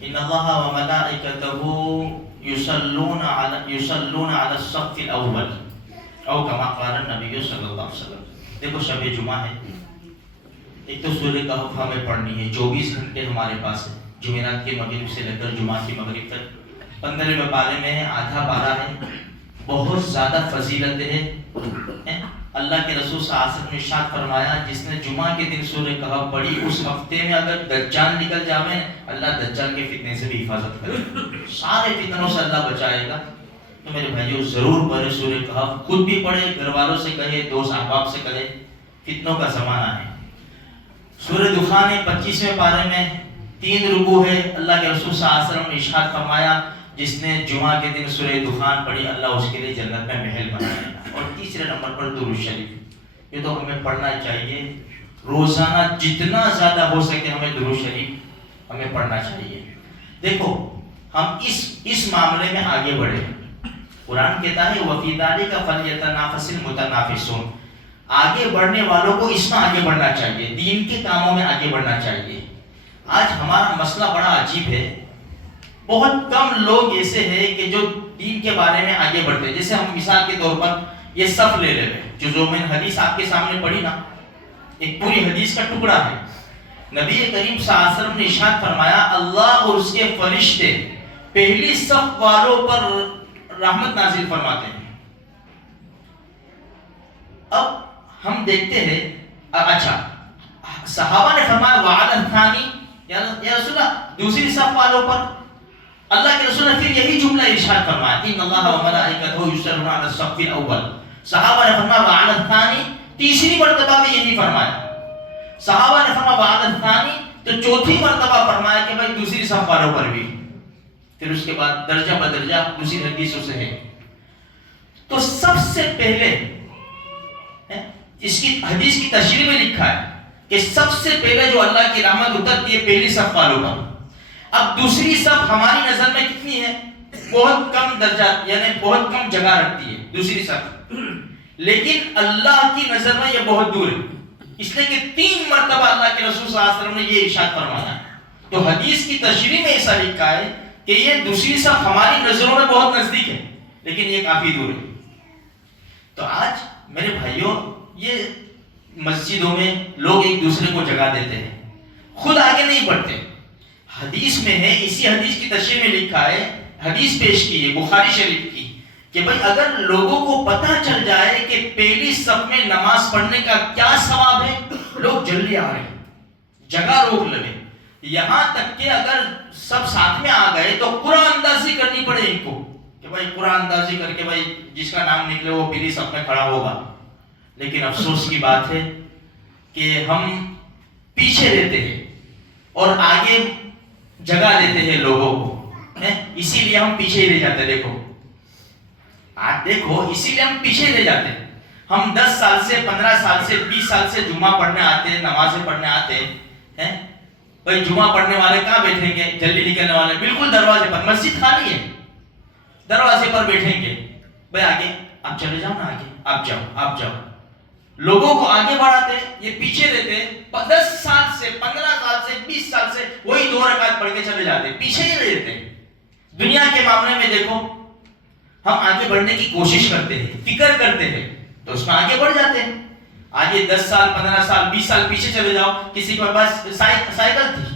ان اللہ و ملائکتہ یصلون علی الصف الاول او کما قال النبی صلی اللہ علیہ وسلم. دیکھو شب جمعہ ہے، ایک تو سورہ کہف ہمیں پڑھنی ہے، 24 گھنٹے ہمارے پاس ہے، جمعرات کے مغرب سے لے کر جمعہ کی مغرب تک. 15ویں پارے میں ہے، آدھا پارہ ہے، بہت زیادہ فضیلتیں ہیں. اللہ کے رسول صلی اللہ علیہ وسلم نے ارشاد فرمایا جس نے جمعہ کے دن سورہ کہف پڑھی اس ہفتے میں اگر دجال نکل جاوے اللہ دجال کے فتنے سے بھی حفاظت کرے، سارے فتنوں سے اللہ بچائے گا. تو میرے بھائیو ضرور پڑھے سورہ کہف، خود بھی پڑھے، گھر والوں سے کہے، دوست احباب سے کہے، فتنوں کا زمانہ ہے. سورہ دخان 25ویں پارے میں 3 رکوع ہے. اللہ کے رسول صلی اللہ علیہ وسلم نے ارشاد فرمایا جس نے جمعہ کے دن سورہ دخان پڑھی اللہ اس کے لیے جنت میں محل بنائے گا. اور تیسرے نمبر پر درود شریف، یہ تو ہمیں پڑھنا چاہیے روزانہ، جتنا زیادہ ہو سکے ہمیں درود شریف ہمیں پڑھنا چاہیے. دیکھو ہم اس معاملے میں آگے بڑھے. قرآن کہتا ہے وَفِي ذَلِكَ فَلْيَتَنَافَسِ الْمُتَنَافِسُونَ، آگے بڑھنے والوں کو اس میں آگے بڑھنا چاہیے، دین کے کاموں میں آگے بڑھنا چاہیے. آج ہمارا مسئلہ بڑا عجیب ہے، بہت کم لوگ ایسے ہیں کہ جو دین کے بارے میں آگے بڑھتے ہیں. جیسے ہم مثال کے طور پر یہ صف لے لیتے ہیں، جو میں حدیث آپ کے سامنے پڑھی نا، ایک پوری حدیث کا ٹکڑا ہے. نبی کریم صلی اللہ علیہ وسلم نے ارشاد فرمایا اللہ اور اس کے فرشتے پہلی صف والوں پر رحمت نازل فرماتے ہیں. اب ہم دیکھتے ہیں، اچھا صحابہ نے فرمایا وعلی الثانی، یا رسول اللہ دوسری صف والوں پر. اللہ کے رسول نے پھر یہی جملہ ارشاد فرمایا ان اللہ و ملائکتہ یصلون علی الصف الاول. صحابہ نے فرمایا وعلی الثانی، تیسری مرتبہ بھی یہی فرمایا. صحابہ نے فرمایا وعلی الثانی، تو چوتھی مرتبہ فرمایا کہ بھائی دوسری صف والوں پر بھی. پھر اس کے بعد درجہ بدرجہ دوسری حدیثوں سے ہے. تو سب سے پہلے اس کی حدیث کی تشریح میں لکھا ہے کہ سب سے پہلے جو اللہ کی رحمت اترتی ہے پہلی صف والوں پر. اب دوسری صف ہماری نظر میں کتنی ہے؟ بہت کم درجہ، یعنی بہت کم جگہ رکھتی ہے دوسری صف، لیکن اللہ کی نظر میں یہ بہت دور ہے. اس لیے کہ 3 مرتبہ اللہ کے رسول صلی اللہ علیہ وسلم نے یہ ارشاد فرمایا. تو حدیث کی تشریح میں ایسا لکھا ہے کہ یہ دوسری صف ہماری نظروں میں بہت نزدیک ہے لیکن یہ کافی دور ہے. تو آج میرے بھائیوں یہ مسجدوں میں لوگ ایک دوسرے کو جگہ دیتے ہیں، خود آگے نہیں بڑھتے. حدیث میں ہے، اسی حدیث کی تشریح میں لکھا ہے، حدیث پیش کی ہے بخاری شریف کی کہ بھائی اگر لوگوں کو پتہ چل جائے کہ پہلی صف میں نماز پڑھنے کا کیا ثواب ہے، لوگ جلدی آ رہے ہیں، جگہ روک لگے. یہاں تک کہ اگر سب ساتھ میں آ گئے تو قرآن اندازی کرنی پڑے ان کو کہ بھائی قرآن اندازی کر کے بھائی جس کا نام نکلے وہ پہلی صف میں کھڑا ہوگا. لیکن افسوس کی بات ہے کہ ہم پیچھے رہتے ہیں اور آگے جگہ دیتے ہیں لوگوں کو، اسی لیے ہم پیچھے ہی رہ جاتے ہیں. دیکھو آج دیکھو اسی لیے ہم پیچھے رہ جاتے ہیں. ہم 10 سال سے 15 سال سے 20 سال سے جمعہ پڑھنے آتے ہیں، نمازیں پڑھنے آتے ہیں. بھائی جمعہ پڑھنے والے کہاں بیٹھیں گے؟ جلدی نکلنے والے بالکل دروازے پر، مسجد خالی ہے دروازے پر بیٹھیں گے. بھائی آگے آپ چلے جاؤ نا، آگے آپ جاؤ آپ جاؤ. لوگوں کو آگے بڑھاتے یہ پیچھے رہتے. 10 سال سے 15 سال سے 20 سال سے وہی 2 رکعت پڑھ کے چلے جاتے، پیچھے ہی رہتے. دنیا کے معاملے میں دیکھو ہم آگے بڑھنے کی کوشش کرتے ہیں، فکر کرتے ہیں تو اس میں آگے بڑھ جاتے ہیں. آج یہ 10 سال 15 سال 20 سال پیچھے چلے جاؤ، کسی کے پاس سائیکل تھی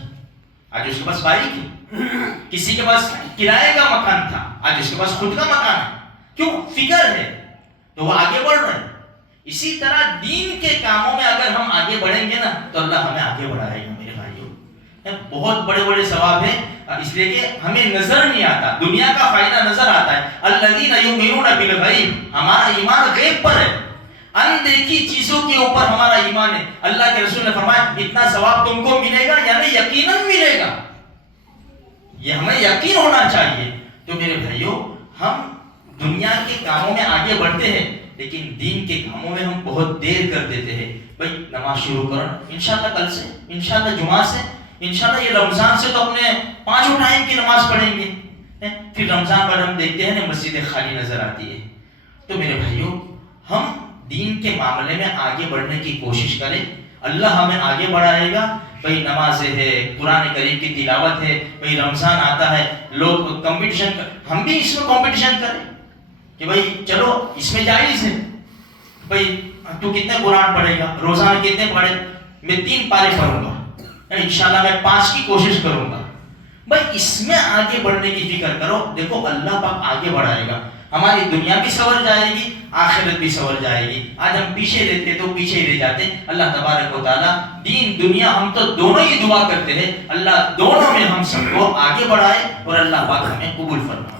آج اس کے پاس بائک ہے، کسی کے پاس کرائے کا مکان تھا آج اس کے پاس خود کا مکان ہے. کیوں؟ فکر ہے تو وہ آگے بڑھ رہے ہیں. اسی طرح دین کے کاموں میں اگر ہم آگے بڑھیں گے نا تو اللہ ہمیں آگے بڑھائے گا. میرے بھائیوں بہت بڑے بڑے ثواب ہیں، اس لیے کہ ہمیں نظر نہیں آتا، دنیا کا فائدہ نظر آتا ہے. الذین یؤمنون بالغیب، ہمارا ایمان غیب پر ہے، اندیکھی چیزوں کے اوپر ہمارا ایمان ہے. اللہ کے رسول نے فرمایا اتنا ثواب تم کو ملے گا، یعنی یقیناً ملے گا. یہ ہمیں یقین ہونا چاہیے. تو میرے بھائیوں ہم دنیا کے کاموں میں آگے بڑھتے ہیں لیکن دین کے کاموں میں ہم بہت دیر کر دیتے ہیں. بھائی نماز شروع کرو انشاءاللہ کل سے، انشاءاللہ جمعہ سے، انشاءاللہ یہ رمضان سے تو اپنے 5 ٹائم کی نماز پڑھیں گے. پھر رمضان پر ہم دیکھتے ہیں نا مسجدیں خالی نظر آتی ہے. تو میرے بھائیوں ہم دین کے معاملے میں آگے بڑھنے کی کوشش کریں، اللہ ہمیں آگے بڑھائے گا. بھائی نمازیں ہے، قرآن کریم کی تلاوت ہے، بھائی رمضان آتا ہے، لوگ کمپٹیشن ہم بھی اس میں کمپٹیشن کریں کہ بھائی چلو اس میں جائز ہے، بھائی تو کتنے قرآن پڑھے گا، روزانہ کتنے پڑھے، میں 3 پارے پڑھوں گا، انشاءاللہ میں 5 کی کوشش کروں گا. بھائی اس میں آگے بڑھنے کی فکر کرو. دیکھو اللہ پاک آگے بڑھائے گا، ہماری دنیا بھی سنور جائے گی، آخرت بھی سنور جائے گی. آج ہم پیچھے رہتے تو پیچھے ہی رہ جاتے. اللہ تبارک و تعالیٰ دین دنیا ہم تو دونوں ہی دعا کرتے ہیں، اللہ دونوں میں ہم سب کو آگے بڑھائے اور اللہ پاک ہمیں قبول فرمائے.